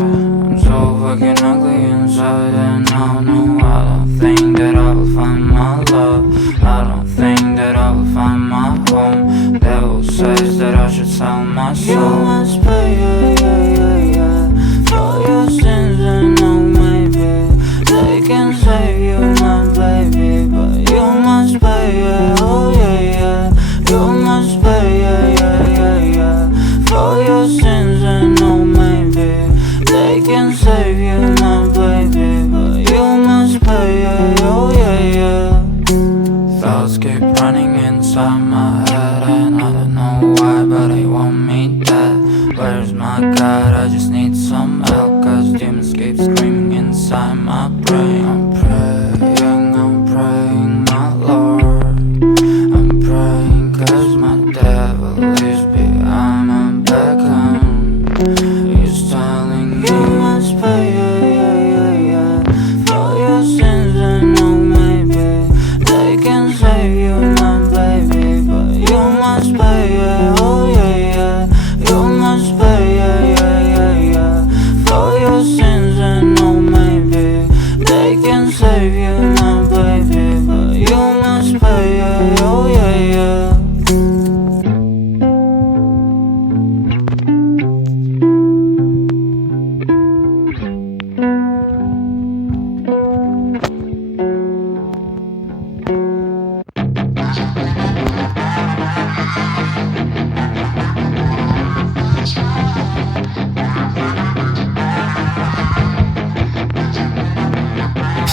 I'm so fucking ugly inside, and I don't think that I will find my love. I don't think that I will find my home. Devil says that I should sell my soul. You must pay, for your sins, and no, maybe they can save you, my baby, but you must pay, oh yeah. You must pay, for your sins, and no, maybe they can save you, my baby, but you must pay, oh yeah. Thoughts keep running inside my head, and I don't know why, but they want me dead. Where's my God? I just need some help, cause demons keep screaming inside my brain. I'm praying, my Lord. I'm praying cause my devil is behind my back, he's telling me you must pay, for your sins, and no, maybe they can save you, my baby, but you must pay, oh yeah. You must pay, for your sins, and no, maybe they can save you, my baby, but you must pay, oh yeah.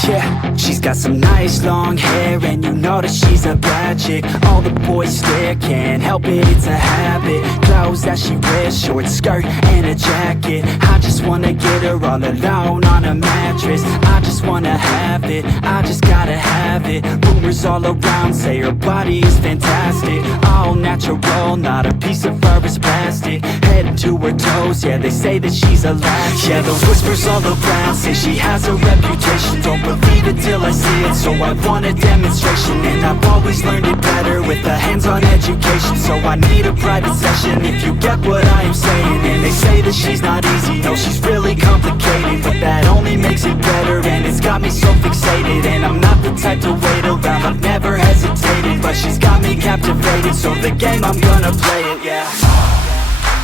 Yeah, she's got some nice long hair, and you know that she's a bad chick. All the boys stare, can't help it, it's a habit. Clothes that she wears, short skirt and a jacket. I just wanna get her all alone on a mattress. I just wanna have it, I just gotta have it. Rumors all around say her body is fantastic. All natural, not a piece of fur is plastic. Head to her toes, yeah, they say that she's a latch. Yeah, those whispers all around say she has a reputation. Don't believe it till I see it, so I want a demonstration. And I've always learned it better with a hands-on education. So I need a private session if you get what I am saying. And they say that she's not easy, no, she's really complicated, but that only makes it better, and it's got me so fixated. And I'm not the type to wait around, I've never hesitated, but she's got me captivated, so the game, I'm gonna play it, yeah.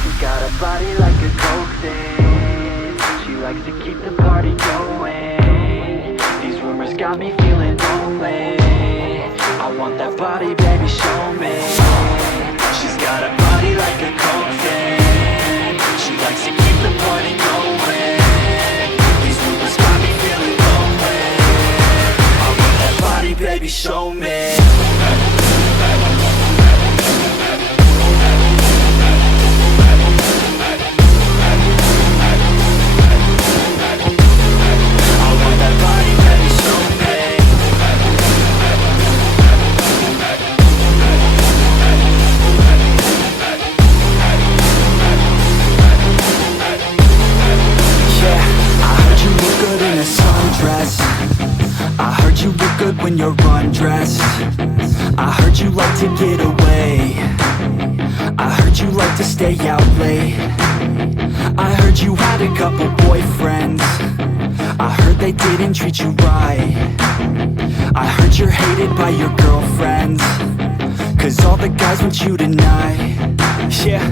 She got a body like a coke thing, she likes to keep the party going. These rumors got me feeling lonely, I want that body, baby, show me. She's got a body like a coke thing, she likes to keep the party going. These rumors got me feeling lonely, I want that body, baby, show me. When you're undressed, I heard you like to get away, I heard you like to stay out late, I heard you had a couple boyfriends, I heard they didn't treat you right, I heard you're hated by your girlfriends, cause all the guys want you tonight. Yeah,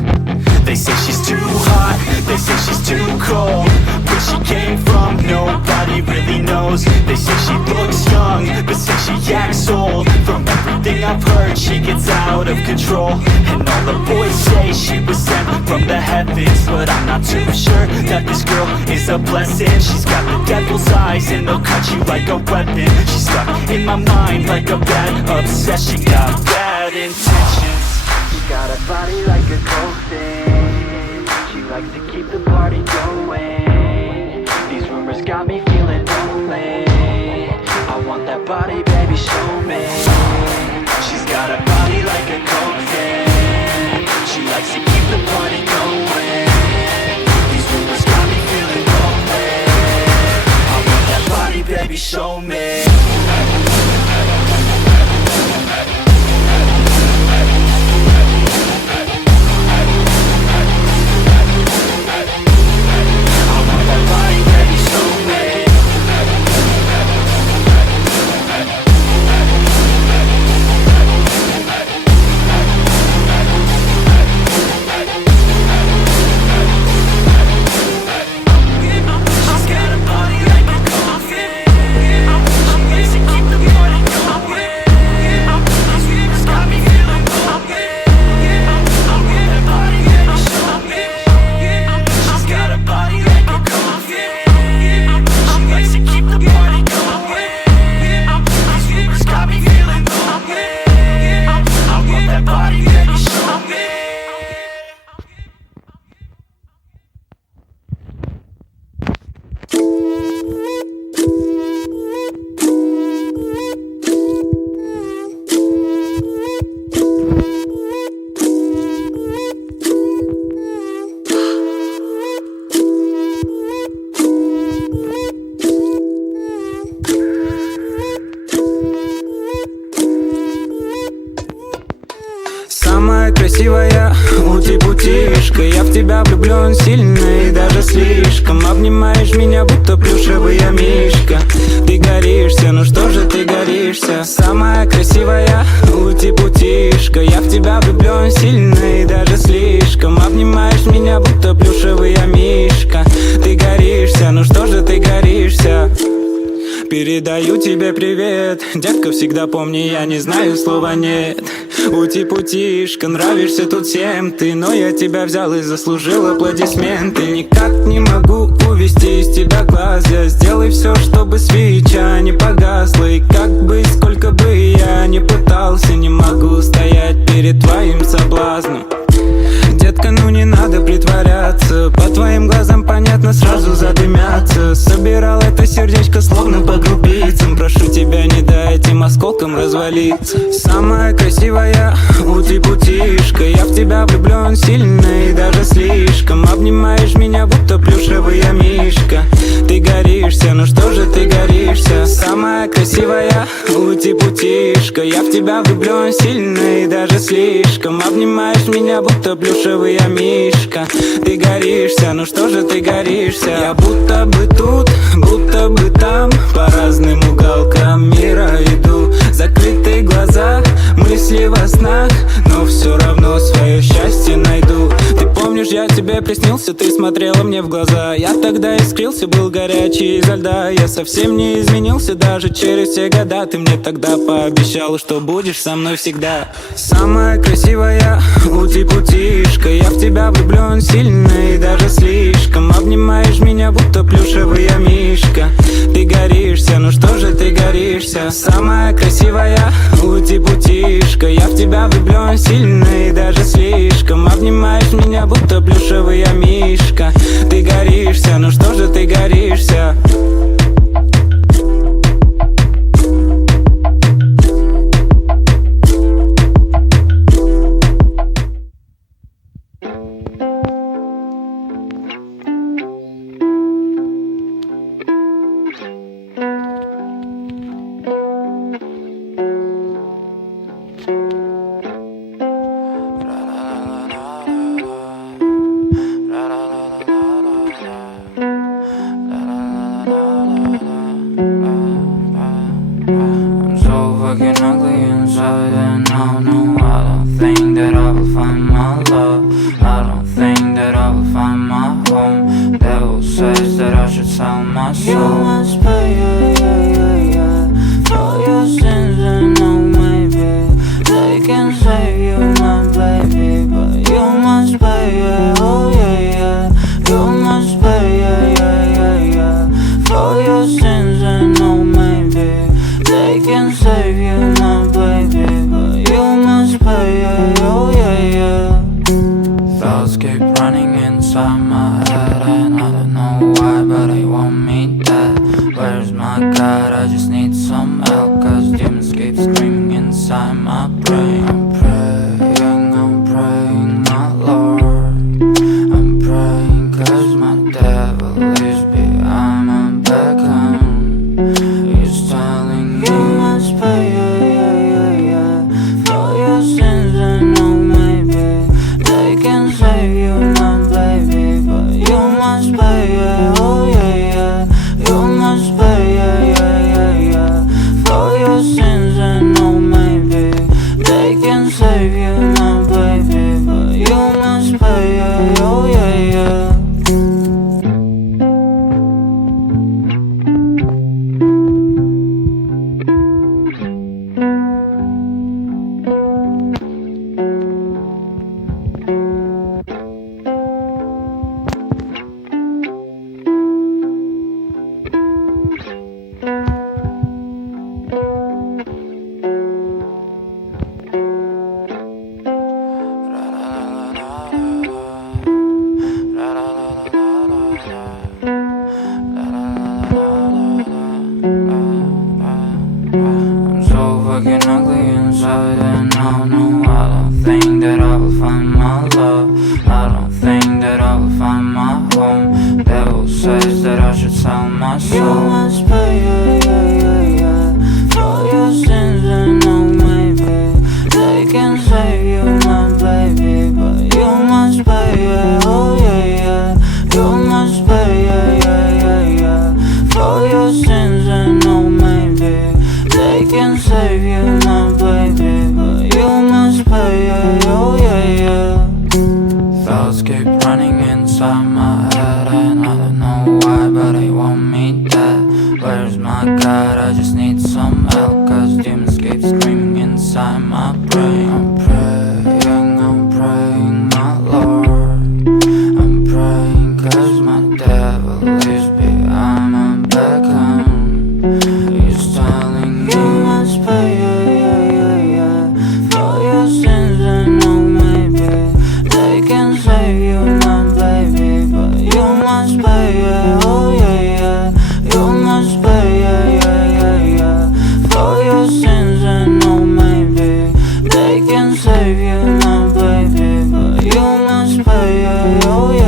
they say she's too hot, they say she's too cold, where she came from nobody really knows. They say she looks young, but say she acts old. From everything I've heard, she gets out of control. And all the boys say she was sent from the heavens, but I'm not too sure that this girl is a blessing. She's got the devil's eyes and they'll cut you like a weapon. She's stuck in my mind like a bad obsession, got bad intentions. She got a body like a coke thing, she likes to keep the party going. These rumors got me feeling lonely, I want that body, baby, show me. She's got a body like a coke thing, she likes to keep the party going. These rumors got me feeling lonely, I want that body, baby, show me. Самая красивая ути-путишка. Я в тебя влюблен сильно и даже слишком. Обнимаешь меня, будто плюшевый мишка. Ты горишься, ну что же ты горишься? Самая красивая ути-путишка. Я в тебя влюблен сильно и даже слишком. Обнимаешь меня, будто плюшевый мишка. Ты горишься, ну что же ты горишься? Передаю тебе привет, детка, всегда помни, я не знаю слова нет. Ути-путишка, нравишься тут всем ты, но я тебя взял и заслужил аплодисменты. Никак не могу увести из тебя глаз, я сделай все, чтобы свеча не погасла. И как бы, сколько бы я ни пытался, не могу стоять перед твоим соблазном. Детка, ну не надо притворяться, по твоим глазам понятно, сразу задымятся. Собирал это сердечко словно по крупицам. Прошу тебя, не дай этим осколкам развалиться. Самая красивая ути-путишка. Я в тебя влюблен сильно и даже слишком. Обнимаешь меня, будто плюшевый мишка. Ты горишься, ну что же ты горишься? Самая красивая ути-путишка. Я в тебя влюблен сильно и даже слишком. Обнимаешь меня, будто плюшевый мишка. Ты горишься, ну что же ты горишься? Я будто бы тут, будто бы там, по разным уголкам мира иду. Закрытые глаза, мысли во снах, но все равно свое счастье найду. Ты помнишь, я тебе приснился, ты смотрела мне в глаза. Я тогда искрился, был горячий изо льда. Я совсем не изменился даже через все года. Ты мне тогда пообещала, что будешь со мной всегда. Самая красивая ути-путишка. Я в тебя влюблен сильно и даже слишком. Обнимаешь меня, будто плюшевый мишка. Ты горишься, ну что же ты горишься? Самая красивая ути-путишка. Я в тебя влюблен сильно и даже слишком. Обнимаешь меня, будто плюшевый мишка. Ты горишься, ну что же ты горишься? I'm so fucking ugly inside, and I know I don't think that I will find my love. I don't think that I will find my home. Devil says that I should sell my soul. You must pay, for your sins, and no, maybe they can save you, my baby, but you must pay, oh yeah. You must pay, for your sins, and no, maybe they can save you, my baby, but you must pay, oh yeah. Thoughts keep running inside my head, and I don't know why, but they want me dead. Where's my God? I just need some help, cause demons keep screaming inside my brain. I'm praying, my Lord. I'm praying cause my devil is behind my back, he's telling me you must pay, for your sins, and no, maybe they can save you, my baby, but you must pay, oh yeah. You must pay, for your sins, and no, maybe they can save you, my baby, but you must pay, oh yeah. I'm so fucking ugly inside, and I know I don't think that I will find my love. I don't think that I will find my home. Devil says that I should sell my soul. You must pay, for your sins, and no, maybe they can save you, my you, my baby, but you must pay, oh yeah.